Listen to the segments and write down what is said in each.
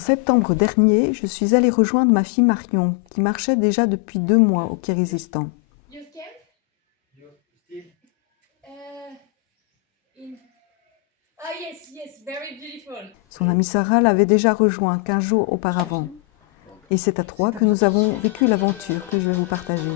septembre dernier, je suis allée rejoindre ma fille Marion, qui marchait déjà depuis 2 mois au Kirghizistan. Son amie Sarah l'avait déjà rejoint 15 jours auparavant. Et c'est à 3 que nous avons vécu l'aventure que je vais vous partager.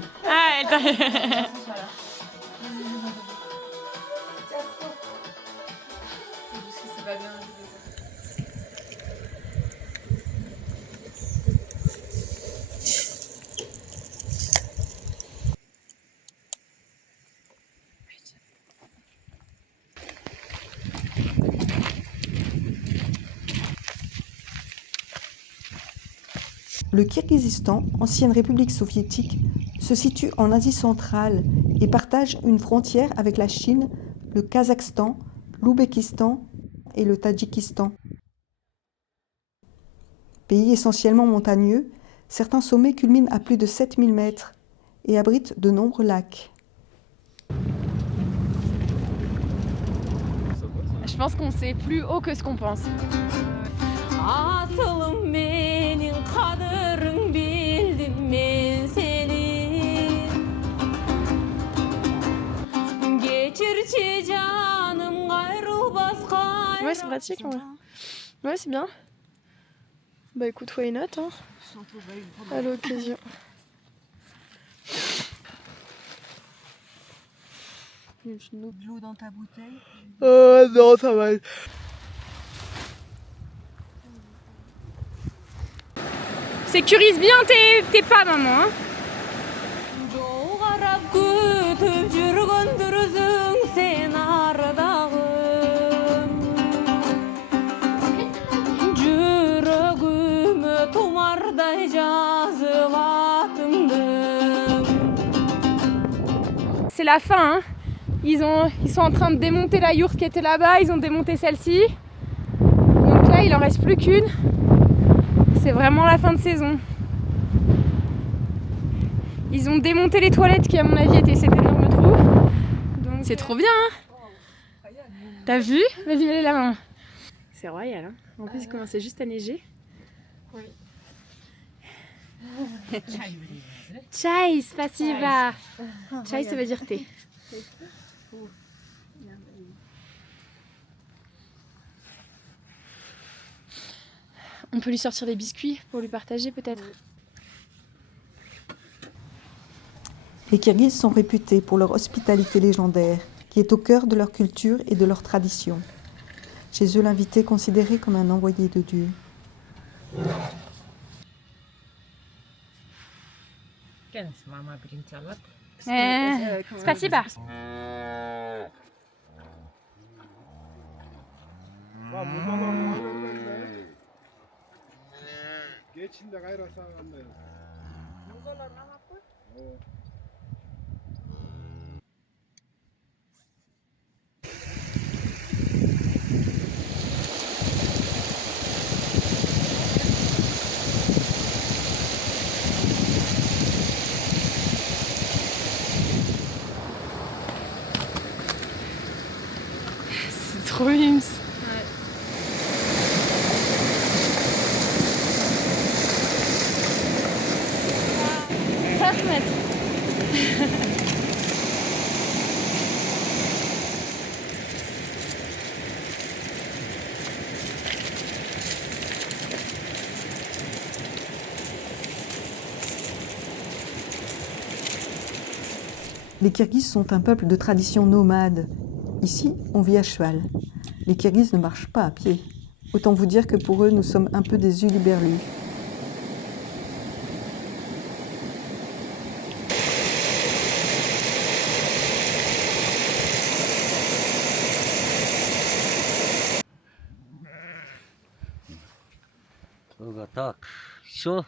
Le Kirghizistan, ancienne république soviétique, se situe en Asie centrale et partage une frontière avec la Chine, le Kazakhstan, l'Ouzbékistan et le Tadjikistan. Pays essentiellement montagneux, certains sommets culminent à plus de 7000 mètres et abritent de nombreux lacs. Je pense qu'on sait plus haut que ce qu'on pense. Ouais, c'est pratique. Ouais, c'est bien. Bah écoute, why not, hein, à l'occasion. De l'eau dans ta bouteille. Non, ça va. Sécurise bien tes pas, maman. Hein. C'est la fin, hein. Ils sont en train de démonter la yourte qui était là-bas, ils ont démonté celle-ci. Donc là, il en reste plus qu'une. C'est vraiment la fin de saison. Ils ont démonté les toilettes qui, à mon avis, étaient cet énorme trou. Donc c'est trop bien, hein. T'as vu? Vas-y, mets-les la main. C'est royal, hein. En plus, il commençait juste à neiger. Oui. Chai, spasiba. Chai, ça veut dire thé. On peut lui sortir des biscuits pour lui partager peut-être. Les Kirghizes sont réputés pour leur hospitalité légendaire, qui est au cœur de leur culture et de leur tradition. Chez eux, l'invité est considéré comme un envoyé de Dieu. Spasiba. C'est trop mimes. Les Kirghizes sont un peuple de tradition nomade. Ici, on vit à cheval. Les Kirghizes ne marchent pas à pied. Autant vous dire que pour eux, nous sommes un peu des huluberlus. Так, все.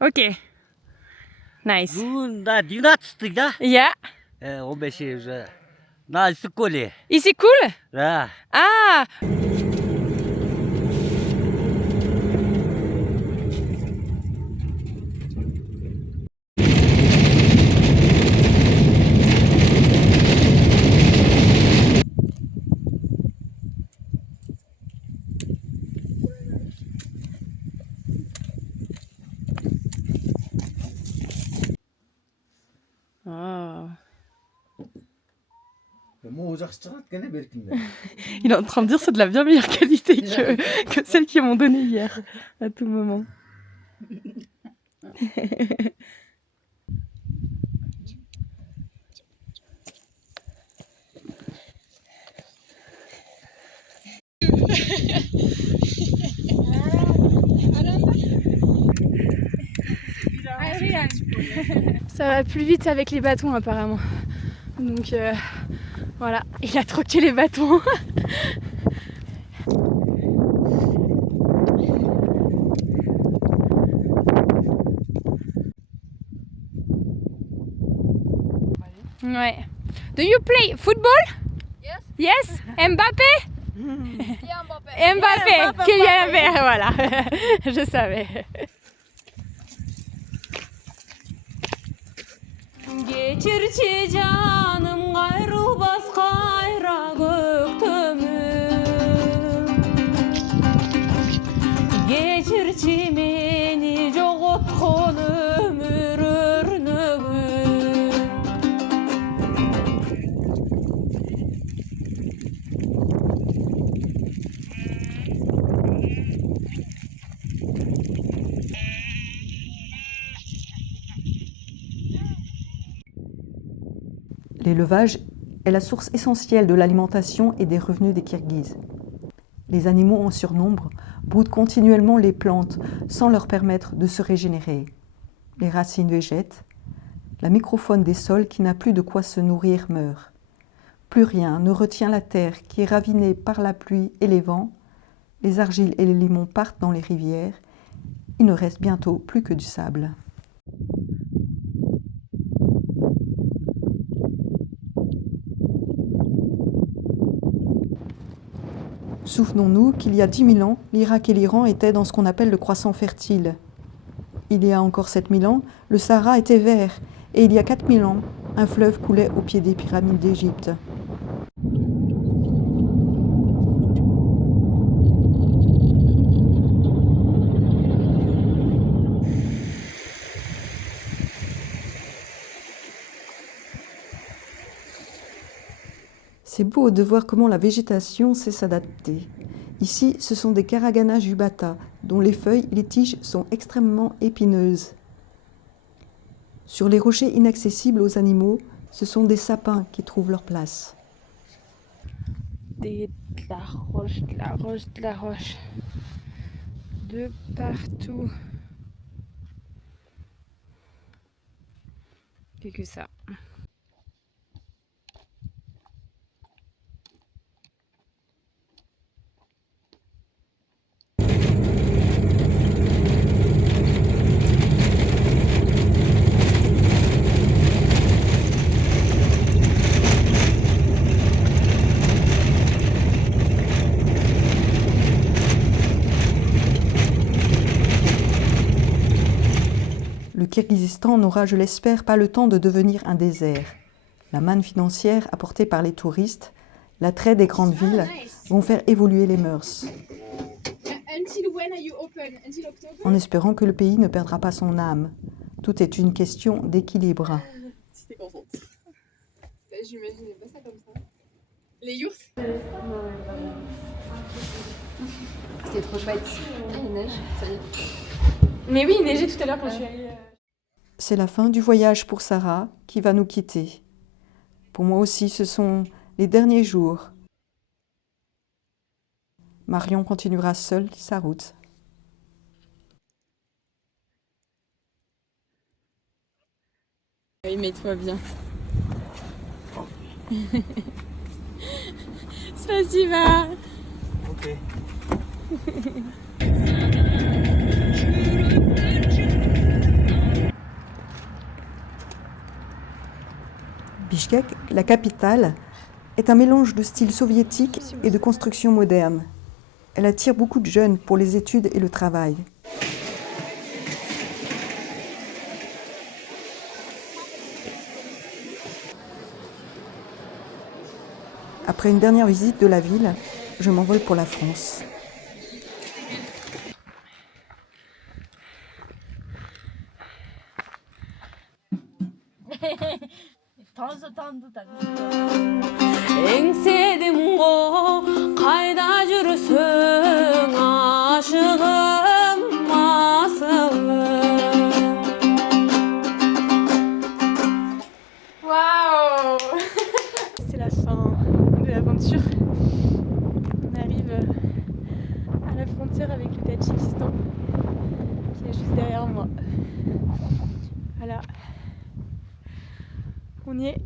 Ok. Nice. На 12-й, да? Yeah. 15-й уже. На школе. Ici cool? Да. Ah. Il est en train de dire que c'est de la bien meilleure qualité que celles qu'ils m'ont donné hier, à tout moment. Ça va plus vite avec les bâtons apparemment. Donc voilà, il a troqué les bâtons. Ouais. Do you play football? Yes. Yes? Mbappé? Mbappé, Kylian Mbappé, voilà. Je savais. Geçirçi canım gayrılmaz kayra göktümüm. Geçirçi beni joğutkun ömür örnөгüm. L'élevage est la source essentielle de l'alimentation et des revenus des Kirghizes. Les animaux en surnombre broutent continuellement les plantes sans leur permettre de se régénérer. Les racines végètent, la microfaune des sols qui n'a plus de quoi se nourrir meurt. Plus rien ne retient la terre qui est ravinée par la pluie et les vents, les argiles et les limons partent dans les rivières, il ne reste bientôt plus que du sable. Souvenons-nous qu'il y a 10 000 ans, l'Irak et l'Iran étaient dans ce qu'on appelle le croissant fertile. Il y a encore 7 000 ans, le Sahara était vert, et il y a 4 000 ans, un fleuve coulait au pied des pyramides d'Égypte. C'est beau de voir comment la végétation sait s'adapter. Ici, ce sont des Caragana jubata, dont les feuilles et les tiges sont extrêmement épineuses. Sur les rochers inaccessibles aux animaux, ce sont des sapins qui trouvent leur place. De la roche, de la roche, de la roche. De partout. Que ça. Le Kirghizistan n'aura, je l'espère, pas le temps de devenir un désert. La manne financière apportée par les touristes, l'attrait des grandes villes vont faire évoluer les mœurs. En espérant que le pays ne perdra pas son âme. Tout est une question d'équilibre. C'était contente. J'imaginais pas ça comme ça. Les yourts. C'était trop chouette. Ah, il neige, ça y est. Mais oui, il neigeait tout à l'heure quand je suis allée. C'est la fin du voyage pour Sarah qui va nous quitter. Pour moi aussi, ce sont les derniers jours. Marion continuera seule sa route. Oui, mets-toi bien. Spasiba. Ok. Bichkek, la capitale, est un mélange de style soviétique et de construction moderne. Elle attire beaucoup de jeunes pour les études et le travail. Après une dernière visite de la ville, je m'envole pour la France. Voilà. On y est.